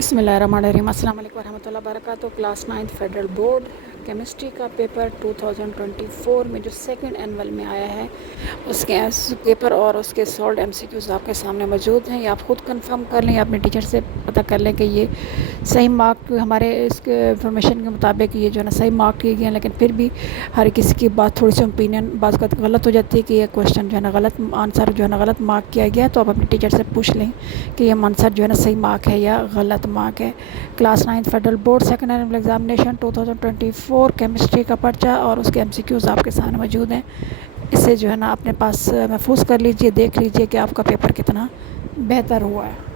बिस्मिल्लाहिर्रहमानिर्रहीम अस्सलाम वालेकुम रहमतुल्लाहि वबरकातुहू। Class 9th federal board chemistry का पेपर 2024 में जो सेकंड एनुअल में आया है उसके पेपर और उसके सॉल्व एमसीक्यूज़ आपके सामने मौजूद हैं। ये आप ख़ुद कंफर्म कर लें, अपने टीचर से पता कर लें कि ये सही मार्क हमारे इसके इंफॉर्मेशन के मुताबिक ये जो है ना सही मार्क किए गए हैं। लेकिन फिर भी हर किसी की बात थोड़ी सी ओपिनियन बात गलत हो जाती है कि ये क्वेश्चन जो है ना गलत आंसर जो है ना गलत मार्क किया गया है। तो आप अपने टीचर से पूछ लें कि ये आंसर जो है ना सही मार्क है या गलत मार्क है। Class 9th federal board second annual examination 2024 chemistry का पर्चा और उसके एमसीक्यूज़ आपके सामने मौजूद हैं। इसे जो है ना अपने पास महफूज कर लीजिए, देख लीजिए कि आपका पेपर कितना बेहतर हुआ है।